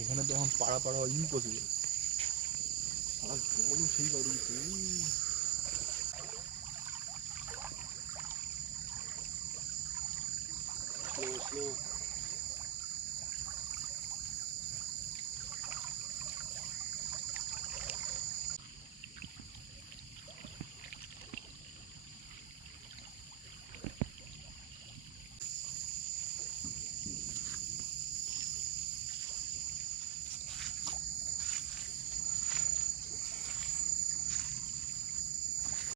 এখানে তখন পাড়া পাড়া ইম্পসিবল। আর জলও সেই গাড়িতে স্লো স্লো